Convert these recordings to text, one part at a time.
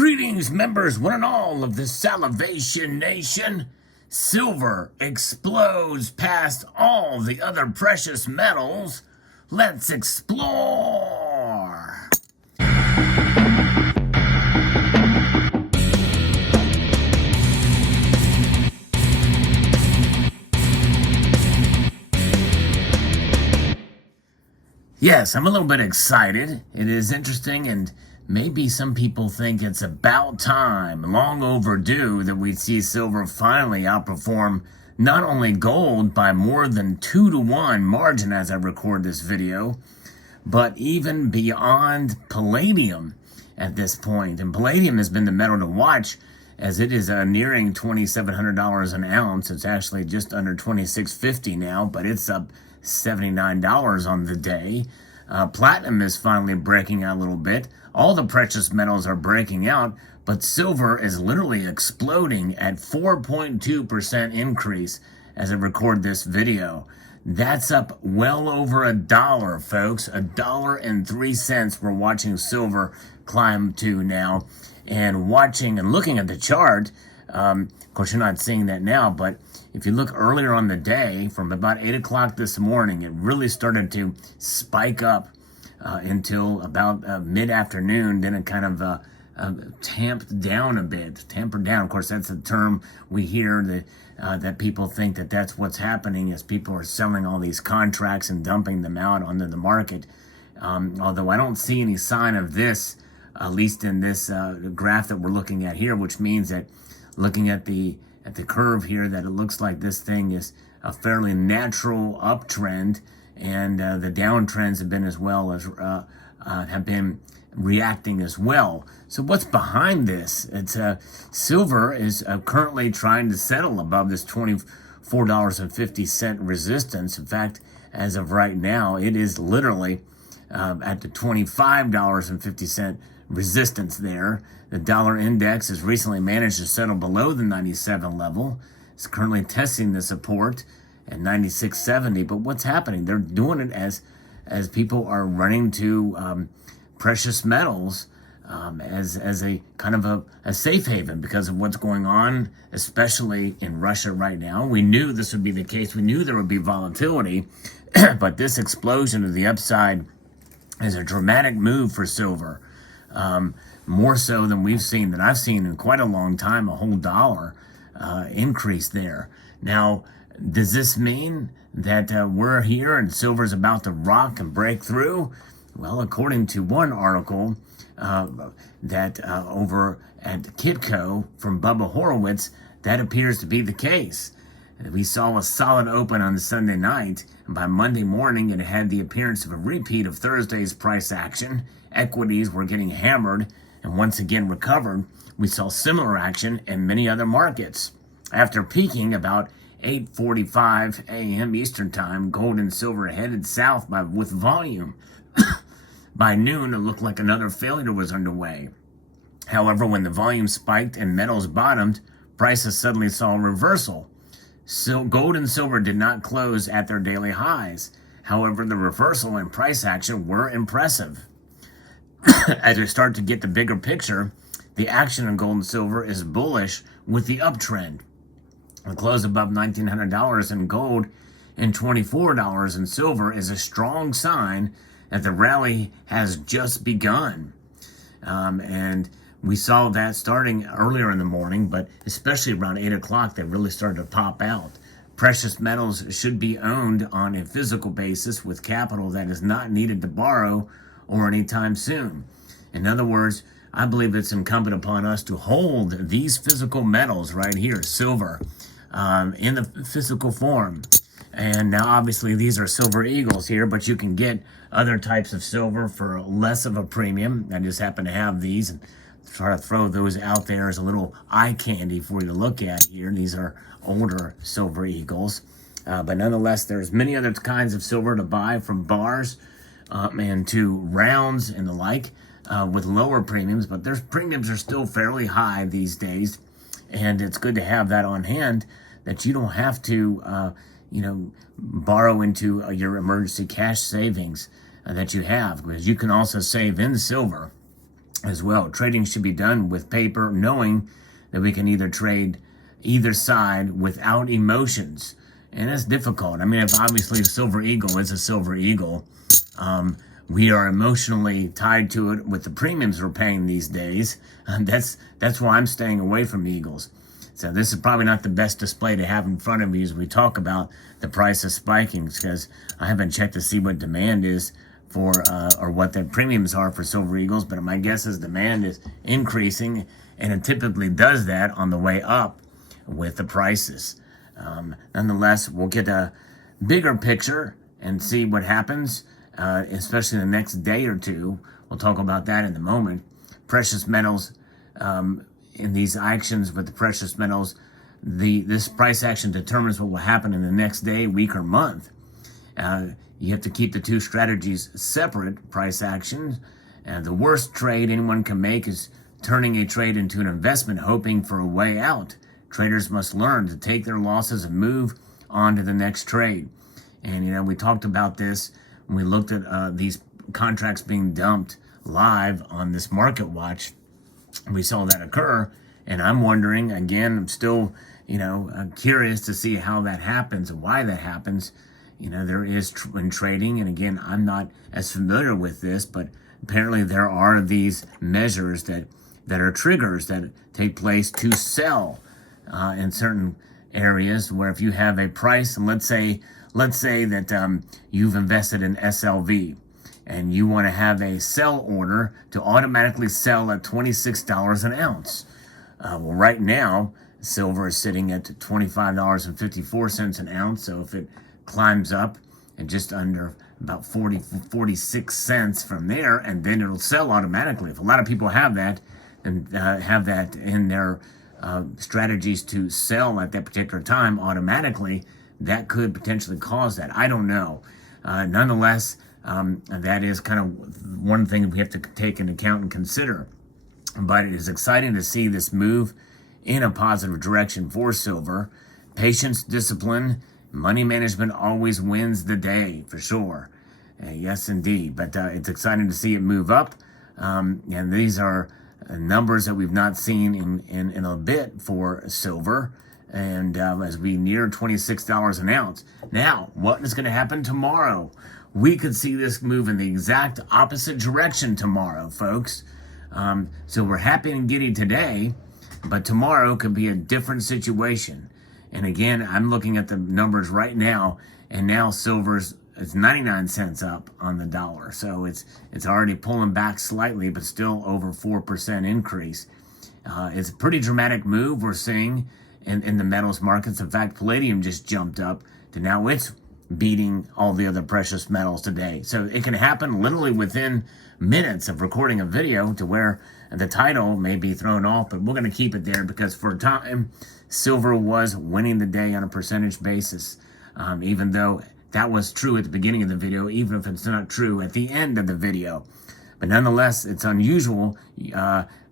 Greetings, members, one and all of the Salivation Nation. Silver explodes past all the other precious metals. Let's explore. Yes, I'm a little bit excited. It is interesting, and maybe some people think it's about time, long overdue, that we see silver finally outperform not only gold by more than 2-to-1 margin as I record this video, but even beyond palladium at this point. And palladium has been the metal to watch, as it is nearing $2,700 an ounce. It's actually just under $2,650 now, but it's up $79 on the day. Platinum is finally breaking out a little bit. All the precious metals are breaking out, but silver is literally exploding at 4.2% increase as I record this video. That's up well over $1, folks. $1.03 we're watching silver climb to now. And watching and looking at the chart, of course, you're not seeing that now, but if you look earlier on the day, from about 8 o'clock this morning, it really started to spike up until about mid-afternoon. Then it kind of tamped down a bit. Tampered down. Of course, that's a term we hear that people think that that's what's happening as people are selling all these contracts and dumping them out onto the market. Although I don't see any sign of this, at least in this graph that we're looking at here, which means that looking at the curve here, that it looks like this thing is a fairly natural uptrend, and the downtrends have been as well as have been reacting as well. So what's behind this? It's silver is currently trying to settle above this $24.50 resistance. In fact, as of right now, it is literally at the $25.50 resistance there. The dollar index has recently managed to settle below the 97 level. It's currently testing the support at 96.70. But what's happening? They're doing it as people are running to precious metals as a kind of a safe haven because of what's going on, especially in Russia right now. We knew this would be the case. We knew there would be volatility, but this explosion to the upside is a dramatic move for silver. More so than I've seen in quite a long time, a whole dollar increase there. Now, does this mean that we're here and silver's about to rock and break through? Well, according to one article that over at Kitco from Bubba Horowitz, that appears to be the case. We saw a solid open on Sunday night, and by Monday morning it had the appearance of a repeat of Thursday's price action. Equities were getting hammered and once again recovered. We saw similar action in many other markets. After peaking about 8:45 a.m. Eastern Time, gold and silver headed south with volume. By noon, it looked like another failure was underway. However, when the volume spiked and metals bottomed, prices suddenly saw a reversal. So gold and silver did not close at their daily highs. However, the reversal and price action were impressive. As we start to get the bigger picture, the action in gold and silver is bullish with the uptrend. The close above $1,900 in gold and $24 in silver is a strong sign that the rally has just begun. And we saw that starting earlier in the morning, but especially around 8 o'clock, they really started to pop out. Precious metals should be owned on a physical basis with capital that is not needed to borrow or anytime soon. In other words, I believe it's incumbent upon us to hold these physical metals right here, silver, in the physical form. And now obviously these are silver eagles here, but you can get other types of silver for less of a premium. I just happen to have these and try to throw those out there as a little eye candy for you to look at here. These are older silver eagles. But nonetheless, there's many other kinds of silver to buy, from bars and to rounds and the like, with lower premiums. But their premiums are still fairly high these days. And it's good to have that on hand, that you don't have to borrow into your emergency cash savings that you have, because you can also save in silver. as well. Trading should be done with paper, knowing that we can either trade either side without emotions. And that's difficult. I mean, if obviously a Silver Eagle is a Silver Eagle, we are emotionally tied to it with the premiums we're paying these days. That's why I'm staying away from Eagles. So this is probably not the best display to have in front of you as we talk about the price of spiking, because I haven't checked to see what demand is for, or what the premiums are for Silver Eagles, but my guess is demand is increasing, and it typically does that on the way up with the prices. Nonetheless, we'll get a bigger picture and see what happens, especially the next day or two. We'll talk about that in a moment. Precious metals, in these actions with the precious metals, this price action determines what will happen in the next day, week, or month. You have to keep the two strategies separate, price actions. The worst trade anyone can make is turning a trade into an investment, hoping for a way out. Traders must learn to take their losses and move on to the next trade. And, we talked about this when we looked at these contracts being dumped live on this Market Watch. We saw that occur, and I'm wondering, again, I'm still, curious to see how that happens and why that happens. There is in trading, and again, I'm not as familiar with this, but apparently there are these measures that are triggers that take place to sell in certain areas, where if you have a price, and let's say that you've invested in SLV, and you want to have a sell order to automatically sell at $26 an ounce. Well, right now, silver is sitting at $25.54 an ounce. So if it climbs up and just under about 46 cents from there, and then it'll sell automatically. If a lot of people have that and have that in their strategies to sell at that particular time automatically, that could potentially cause that. I don't know. Nonetheless, that is kind of one thing we have to take into account and consider. But it is exciting to see this move in a positive direction for silver. Patience, discipline, money management always wins the day, for sure. Yes, indeed. But it's exciting to see it move up. And these are numbers that we've not seen in a bit for silver. And as we near $26 an ounce. Now, what is going to happen tomorrow? We could see this move in the exact opposite direction tomorrow, folks. So we're happy and giddy today, but tomorrow could be a different situation. And again, I'm looking at the numbers right now, and now silver's it's 99 cents up on the dollar. So it's already pulling back slightly, but still over 4% increase. It's a pretty dramatic move we're seeing in the metals markets. In fact, palladium just jumped up to now it's beating all the other precious metals today. So it can happen literally within minutes of recording a video to where the title may be thrown off, but we're going to keep it there because for a time, silver was winning the day on a percentage basis, even though that was true at the beginning of the video, even if it's not true at the end of the video. But nonetheless, it's unusual,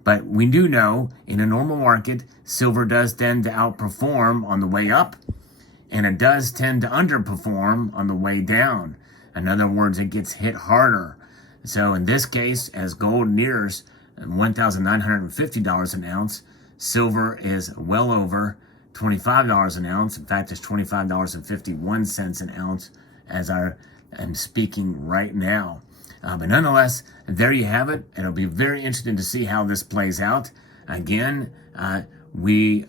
but we do know in a normal market, silver does tend to outperform on the way up, and it does tend to underperform on the way down. In other words, it gets hit harder. So in this case, as gold nears $1,950 an ounce, silver is well over $25 an ounce. In fact, it's $25.51 an ounce as I am speaking right now. But nonetheless, there you have it. It'll be very interesting to see how this plays out. Again, we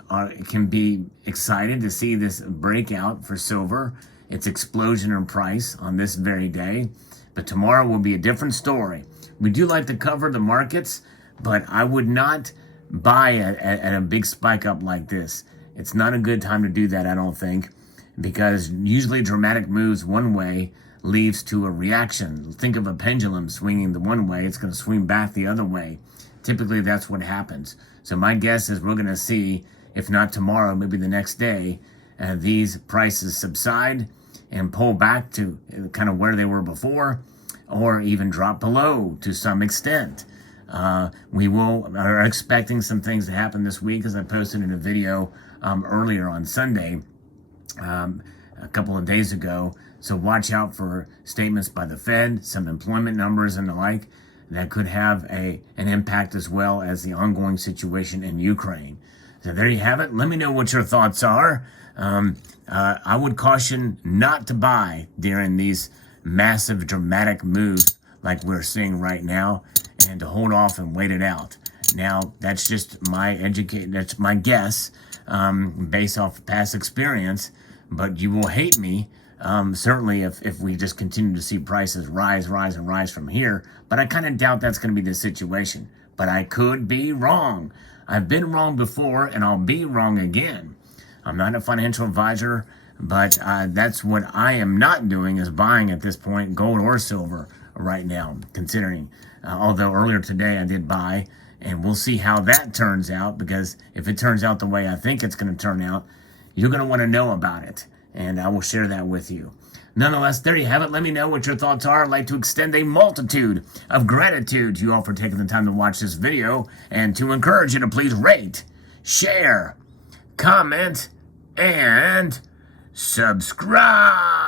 can be excited to see this breakout for silver, its explosion in price on this very day. But tomorrow will be a different story. We do like to cover the markets, but I would not buy at a big spike up like this. It's not a good time to do that, I don't think, because usually dramatic moves one way leads to a reaction. Think of a pendulum swinging the one way, it's going to swing back the other way. Typically, that's what happens. So my guess is we're going to see, if not tomorrow, maybe the next day, these prices subside and pull back to kind of where they were before, or even drop below to some extent. We are expecting some things to happen this week, as I posted in a video earlier on Sunday, a couple of days ago. So watch out for statements by the Fed, some employment numbers and the like. that could have an impact as well as the ongoing situation in Ukraine. So there you have it. Let me know what your thoughts are. I would caution not to buy during these massive, dramatic moves like we're seeing right now, and to hold off and wait it out. Now, that's just that's my guess, based off past experience, but you will hate me, certainly if we just continue to see prices rise from here, but I kind of doubt that's going to be the situation, but I could be wrong. I've been wrong before, and I'll be wrong again. I'm not a financial advisor, but that's what I am not doing, is buying at this point gold or silver right now, considering, although earlier today I did buy, and we'll see how that turns out, because if it turns out the way I think it's going to turn out, you're going to want to know about it, and I will share that with you. Nonetheless, there you have it. Let me know what your thoughts are. I'd like to extend a multitude of gratitude to you all for taking the time to watch this video, and to encourage you to please rate, share, comment, and subscribe.